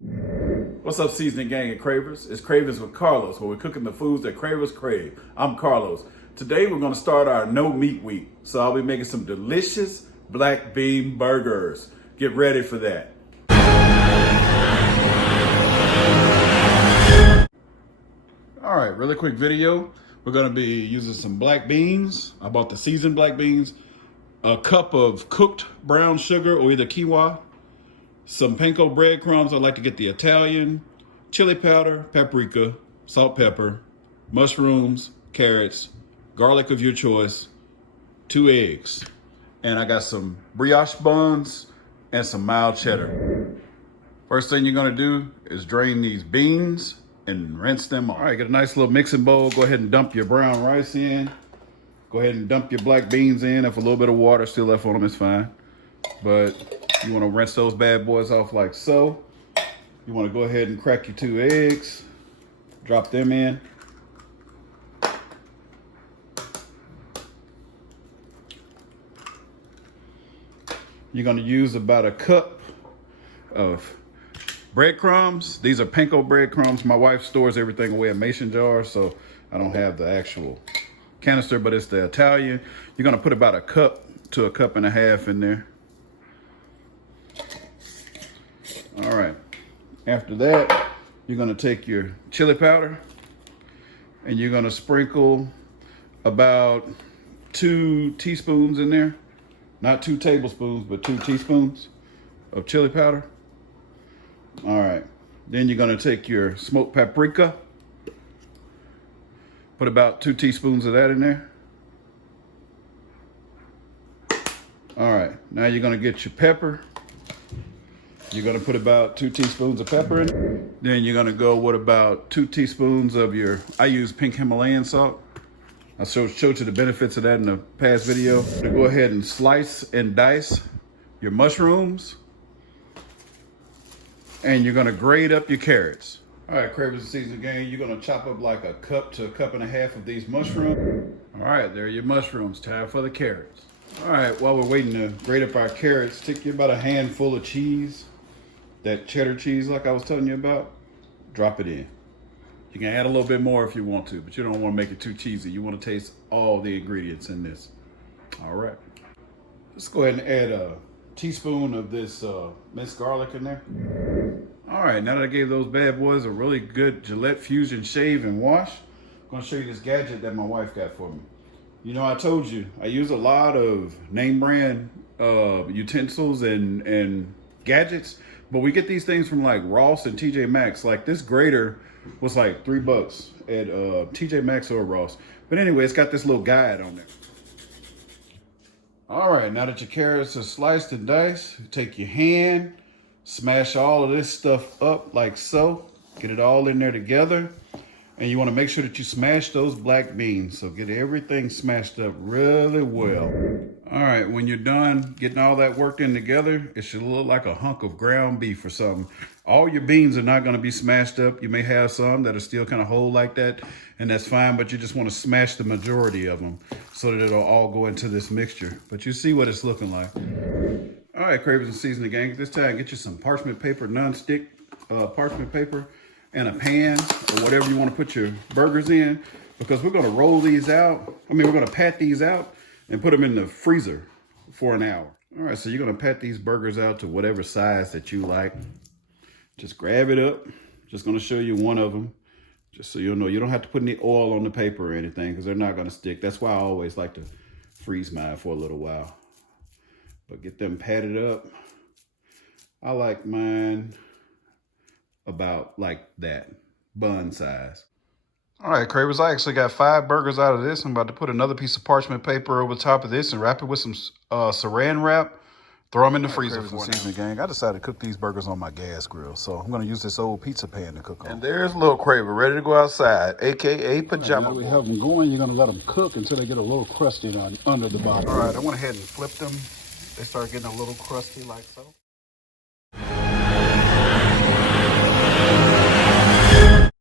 What's up, seasoning gang and cravers? It's Cravings with Carlos, where we're cooking the foods that cravers crave. I'm Carlos. Today we're going to start our no meat week, so I'll be making some delicious black bean burgers. Get ready for that. All right, really quick video. We're going to be using some black beans. I bought the seasoned black beans, a cup of cooked brown sugar or either quinoa, some panko breadcrumbs. I like to get the Italian, chili powder, paprika, salt, pepper, mushrooms, carrots, garlic of your choice, 2 eggs. And I got some brioche buns and some mild cheddar. First thing you're gonna do is drain these beans and rinse them off. All right, get a nice little mixing bowl. Go ahead and dump your brown rice in. Go ahead and dump your black beans in. If a little bit of water still left on them, it's fine. But you want to rinse those bad boys off like so. You want to go ahead and crack your 2 eggs. Drop them in. You're going to use about a cup of breadcrumbs. These are panko breadcrumbs. My wife stores everything away in mason jars, so I don't have the actual canister, but it's the Italian. You're going to put about a cup to a cup and a half in there. All right, after that, you're gonna take your chili powder and you're gonna sprinkle about 2 teaspoons in there. Not 2 tablespoons, but 2 teaspoons of chili powder. All right, then you're gonna take your smoked paprika, put about 2 teaspoons of that in there. All right, now you're gonna get your pepper. You're gonna put about 2 teaspoons of pepper in it. Then you're gonna go with about 2 teaspoons of your, I use pink Himalayan salt. I showed you the benefits of that in the past video. To go ahead and slice and dice your mushrooms. And you're gonna grate up your carrots. All right, Cravings and Seasoning gang, you're gonna chop up like a cup to a cup and a half of these mushrooms. All right, there are your mushrooms. Time for the carrots. All right, while we're waiting to grate up our carrots, take you about a handful of cheese. That cheddar cheese like I was telling you about, drop it in. You can add a little bit more if you want to, but you don't want to make it too cheesy. You want to taste all the ingredients in this. All right. Let's go ahead and add a teaspoon of this minced garlic in there. All right, now that I gave those bad boys a really good Gillette Fusion shave and wash, I'm going to show you this gadget that my wife got for me. You know, I told you, I use a lot of name brand utensils and gadgets, but we get these things from like Ross and TJ Maxx. Like this grater was like $3 at TJ Maxx or Ross. But anyway, it's got this little guide on there. All right, now that your carrots are sliced and diced, take your hand, smash all of this stuff up like so. Get it all in there together. And you want to make sure that you smash those black beans. So get everything smashed up really well. All right, when you're done getting all that worked in together, it should look like a hunk of ground beef or something. All your beans are not going to be smashed up. You may have some that are still kind of whole like that, and that's fine, but you just want to smash the majority of them so that it'll all go into this mixture. But you see what it's looking like. All right, Cravings and Seasoning gang, this time get you some parchment paper, non-stick parchment paper, and a pan or whatever you want to put your burgers in, because we're going to roll these out. We're going to pat these out and put them in the freezer for an hour. All right, so you're going to pat these burgers out to whatever size that you like. Just grab it up. Just going to show you one of them, just so you'll know. You don't have to put any oil on the paper or anything, because they're not going to stick. That's why I always like to freeze mine for a little while. But get them patted up. I like mine about like that, bun size. All right, Cravers, I actually got 5 burgers out of this. I'm about to put another piece of parchment paper over top of this and wrap it with some saran wrap. Throw them in the freezer for seasoning gang. I decided to cook these burgers on my gas grill, so I'm gonna use this old pizza pan to cook on. And there's little Craver ready to go outside, AKA pajama. Now we have them going, you're gonna let them cook until they get a little crusty under the bottom. All right, I went ahead and flipped them. They start getting a little crusty like so.